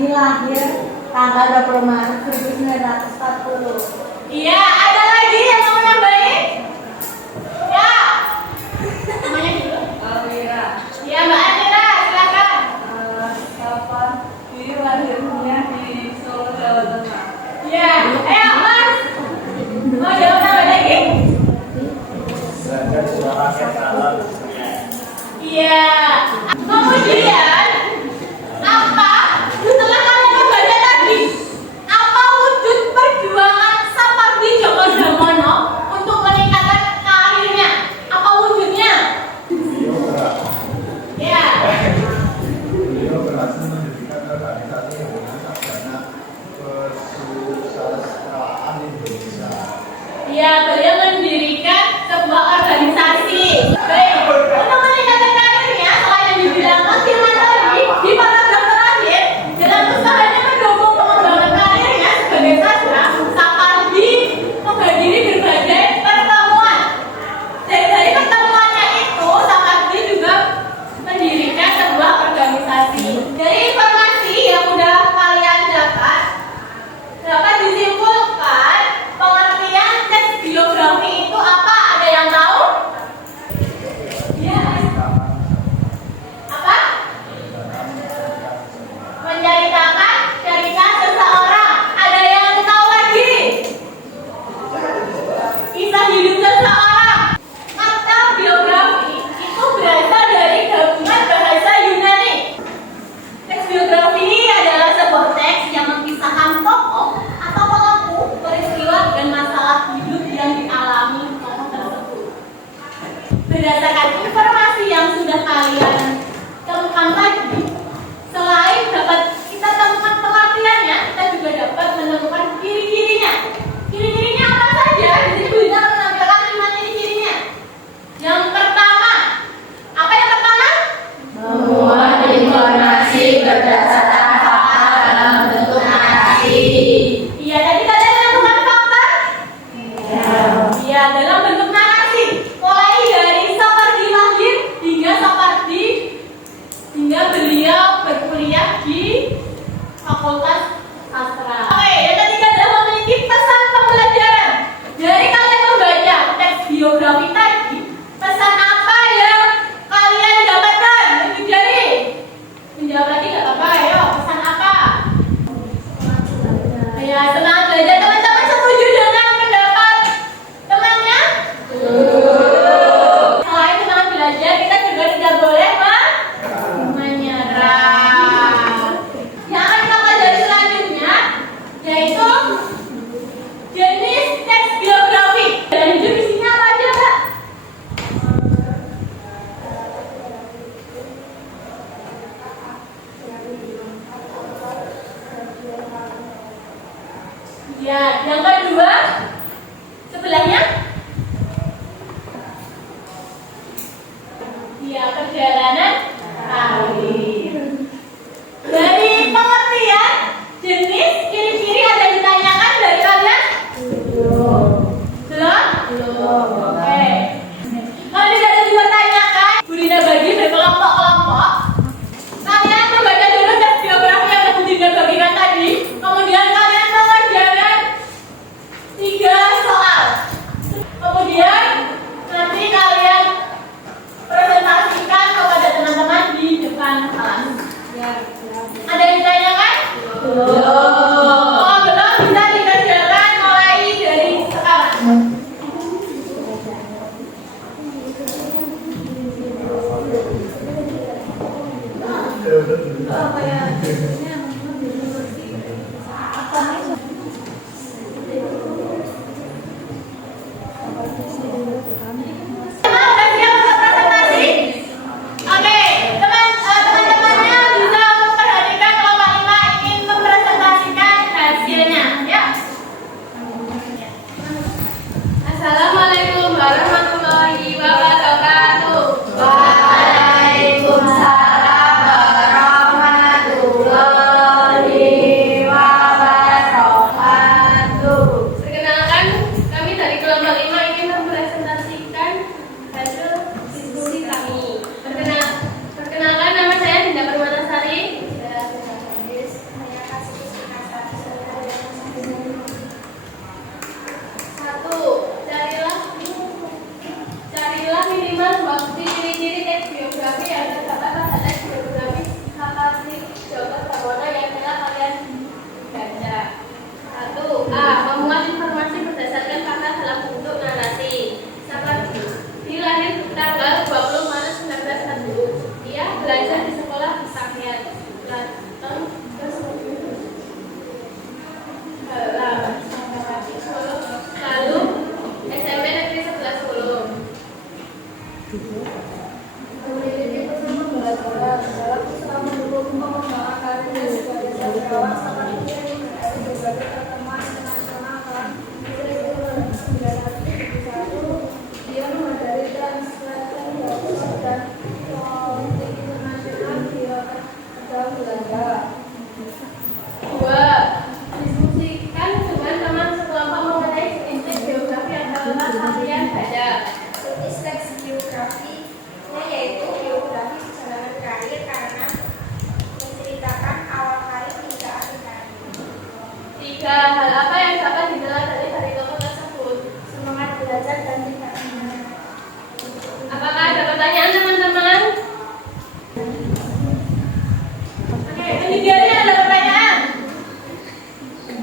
Mahdi lahir tanggal 20 Maret 1940. Iya, ada lagi yang mau nambahin? Ya. Namanya dulu. Alwira. Iya, Mbak Amira, silakan. Kapan lahirnya di Solo, Jawa Tengah? Iya, ayo Mas. Mau jawab apa lagi? Iya. Kemudian apa? Setelah kalian membaca tadi, apa wujud perjuangan Sapardi Djoko Damono untuk meningkatkan karirnya? Apa wujudnya? Ya. Beliau berhasil mendirikan organisasi yang bernama Sarjana Kesusastraan Indonesia. Ya, beliau mendirikan sebuah organisasi. Baik, untuk meningkatkan karirnya, selain yang dibilang Mas Firman tadi, di paragraf terakhir, dalam usahanya mendukung pengembangan karirnya sebagai sastra, Sapardi menghadiri berbagai pertemuan. Dan dari pertemuannya itu, Sapardi juga mendirikan sebuah organisasi. Dari informasi yang sudah kalian dapat disimpulkan pengertian teks biografi itu apa? Ada yang tahu? Ya. Apa? Menceritakan cerita seseorang. Ada yang tahu lagi? Kisah hidup seseorang. Kata biografi itu berasal dari gabungan bahasa Yunani. Teks biografi adalah sebuah teks yang mengisahkan tokoh atau pelaku peristiwa dan masalah hidup yang dialami tokoh tersebut. Berdasarkan informasi yang sudah kalian temukan tadi, selain dapat kita temukan pengertiannya, kita juga dapat menemukan ciri-cirinya. Ciri-cirinya apa saja? Di sini Bu Ina akan menampilkan 5 ciri-cirinya. Yang pertama, apa yang pertama? Memuat informasi berdasarkan fakta dalam bentuk narasi. Iya, tadi kalian menemukan fakta? Iya, dalam bentuk narasi. Mulai dari Sapardi lahir hingga beliau berkuliah di Fakultas Sastra. Oke, yang ketiga adalah memiliki pesan pembelajaran. Dari kalian membaca teks biografi tadi, pesan apa yang kalian dapatkan? Tunjuk jari. Menjawab lagi nggak apa-apa, ayo. Pesan apa? Ya, semangat belajar. Teman-teman setuju dengan pendapat temannya? Selain semangat belajar, kita juga tidak boleh menyerah. Yang akan kita pelajari selanjutnya yaitu jenis teks biografi. Dan hidup isinya apa aja, Mbak? Ya, yang kedua sebelahnya. Ya, perjalanan karir. Dari pengertian jenis ciri-ciri ada yang ditanyakan dari kalian? Belum. Oke. Kalau tidak ada juga tanyakan, Bu Dina bagi berkelompok-kelompok. Kalian membaca dulu teks biografi yang Bu Dina bagikan tadi. Kemudian kalian mengerjakan 3 soal. Kemudian nanti kalian presentasikan kepada teman-teman di depan kelas. Ada yang ditanyakan? Oh, belum bisa dikerjakan mulai dari sekarang. Teman, udah siap untuk presentasi? Oke, teman-temannya bisa memperhatikan kelompok 5 ingin mempresentasikan hasilnya, ya. Assalamualaikum warahmatullahi wabarakatuh. Waalaikumsalam warahmatullahi Contoh Pramono yang telah kalian baca. 1. A. Memuat informasi berdasarkan fakta dalam bentuk narasi. Seperti dilahir tanggal 20 Maret 1941. Ia belajar di sekolah di Sanghyang. Datang ke Solo. Lalu SMP Negeri 11 Solo. Memiliki pesan pembelajaran dalam usaha mendukung pengembangan karirnya sebagai sastrawan sama dia yang berada di berbagai pertemuan internasional tahun 1971. Dia menghadiri translation workshop dan politik internasional di Rotterdam, Belanda. 2. Diskusikan dengan teman sekelompok mengenai prinsip biografi yang telah kalian baca. Jenis teks biografi yaitu biografi perjalanan karir karena menceritakan awal karir hingga akhir karir. 3. Hal apa yang dapat ditelah dari tokoh tersebut? Semangat belajar dan tidak menyerah. Apakah ada pertanyaan teman-teman? Oke, penelitiannya ada pertanyaan.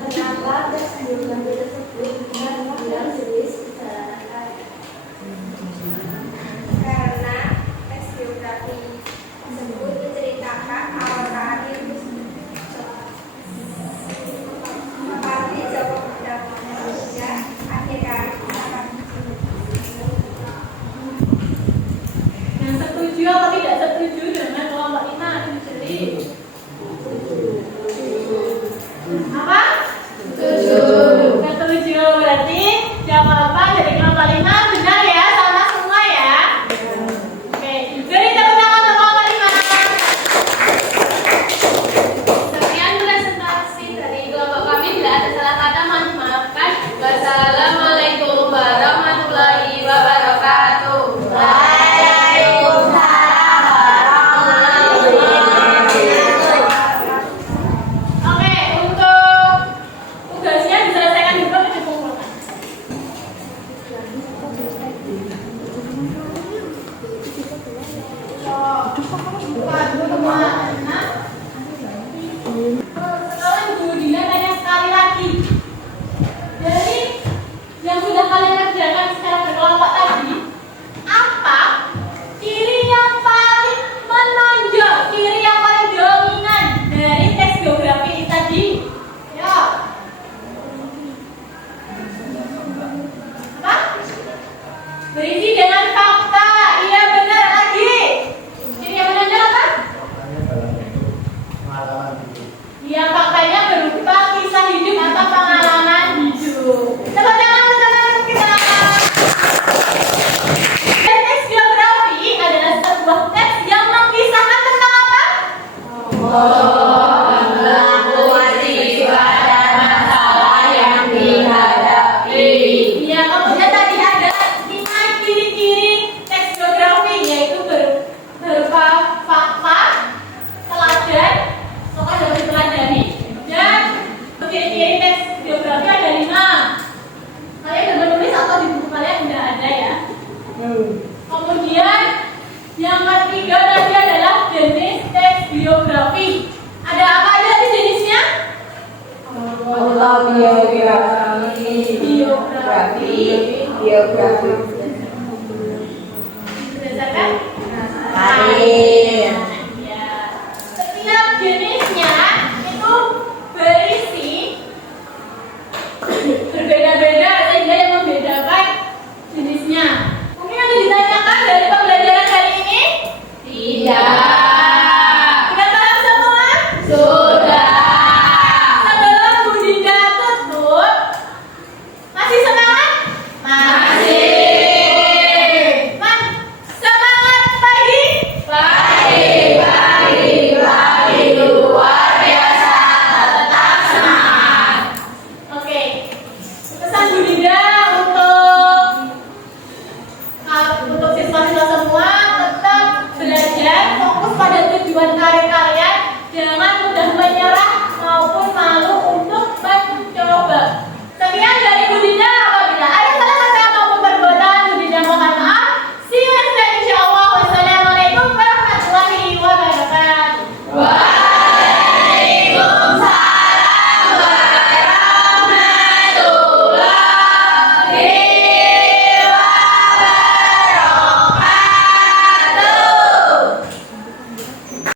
Kenapa teks biografi tersebut dengan dibilang jenis perjalanan karir? Karena teks biografi tersebut menceritakan awal karir seperti Joko perdagangan hingga akhir karir. Yang setuju atau tidak setuju dengan kelompok 5 dijeli? Apa? Setuju. Berarti jawaban dari kelompok 5 benar ya, sama semua ya. Oke, beri tepuk tangan untuk kelompok 5. Sekian presentasi dari kelompok kami. Bila ada salah kata mohon dimaafkan. Wassalamualaikum warahmatullahi wabarakatuh. Oke, untuk tugasnya diselesaikan juga dikumpulkan. Sekarang Bu Dina tanya sekali lagi. Jadi yang sudah kalian kerjakan secara berkelompok tadi, apa ciri yang paling menonjol, ciri yang paling dominan dari teks biografi tadi? Ya. Apa? Berisi dengan fakta. Iya benar lagi. Ciri yang menonjol apa? Faktanya dalam bentuk pengalaman hidup. Yang faktanya berupa kisah hidup atau pengalaman hidup. Tepuk tangan untuk teman kita. Dan teks biografi adalah sebuah teks yang mengisahkan tentang apa? Ya, kemudian tadi ada 5 ciri-ciri teks biografi, yaitu berupa fakta, teladan, tokoh yang diteladani. Dan ciri-ciri teks biografi ada 5. Kalian sudah menulis atau di buku kalian sudah ada ya? Kemudian yang ketiga tadi adalah jenis teks biografi. Ada apa aja di jenisnya? Autobiografi, biografi,